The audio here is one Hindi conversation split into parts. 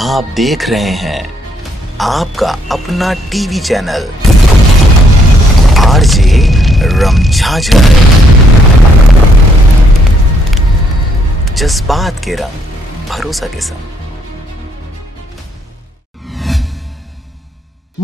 आप देख रहे हैं आपका अपना टीवी चैनल आरजे रमझाझर। जज्बात के रंग भरोसा के संग।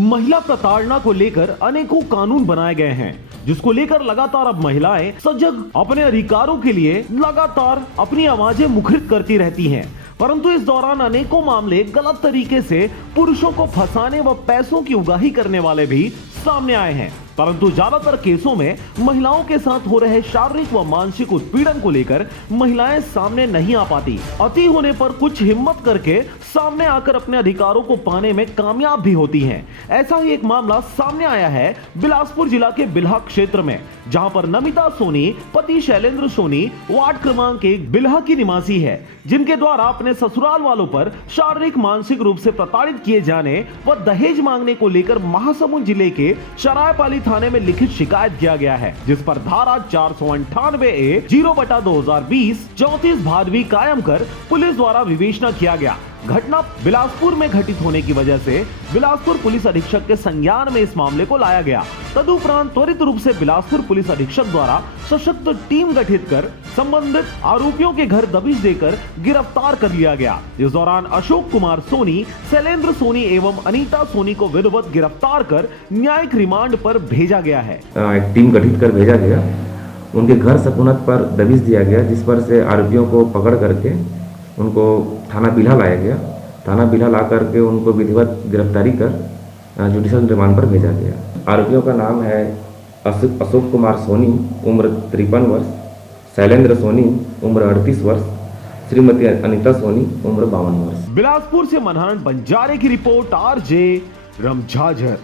महिला प्रताड़ना को लेकर अनेकों कानून बनाए गए हैं, जिसको लेकर लगातार अब महिलाएं सजग अपने अधिकारों के लिए लगातार अपनी आवाजें मुखरित करती रहती हैं। परंतु इस दौरान अनेकों मामले गलत तरीके से पुरुषों को फंसाने व पैसों की उगाही करने वाले भी सामने आए हैं। परंतु ज्यादातर केसों में महिलाओं के साथ हो रहे शारीरिक व मानसिक उत्पीड़न को लेकर महिलाएं सामने नहीं आ पाती। अति होने पर कुछ हिम्मत करके सामने आकर अपने अधिकारों को पाने में कामयाब भी होती हैं। ऐसा ही एक मामला सामने आया है बिलासपुर जिला के बिल्हा क्षेत्र में, जहां पर नमिता सोनी पति शैलेंद्र सोनी वार्ड क्रमांक 1 बिल्हा की निवासी है, जिनके द्वारा अपने ससुराल वालों पर शारीरिक मानसिक रूप से प्रताड़ित किए जाने व दहेज मांगने को लेकर महासमुंद जिले के सरायपाली थाने में लिखित शिकायत किया गया है, जिस पर धारा 498A 0/2020 34 भादवी कायम कर पुलिस द्वारा विवेचना किया गया। घटना बिलासपुर में घटित होने की वजह से बिलासपुर पुलिस अधीक्षक के संज्ञान में इस मामले को लाया गया। तदुपरांत त्वरित रूप से बिलासपुर पुलिस अधीक्षक द्वारा सशक्त टीम गठित कर संबंधित आरोपियों के घर दबिश देकर गिरफ्तार कर लिया गया। इस दौरान अशोक कुमार सोनी, शैलेंद्र सोनी एवं अनीता सोनी को विधिवत गिरफ्तार कर न्यायिक रिमांड पर भेजा गया है। एक टीम गठित कर भेजा गया, उनके घर सकुनत पर दबिश दिया गया, जिस पर से आरोपियों को पकड़ करके उनको थाना बिल्हा लाया गया। थाना बिल्हा ला करके उनको विधिवत गिरफ्तारी कर जुडिशल रिमांड पर भेजा गया। आरोपियों का नाम है अशोक कुमार सोनी, उम्र 53 वर्ष, शैलेंद्र सोनी, उम्र 38 वर्ष, श्रीमती अनीता सोनी, उम्र 52 वर्ष। बिलासपुर से मनहरन बंजारे की रिपोर्ट, आरजे रमझाझर।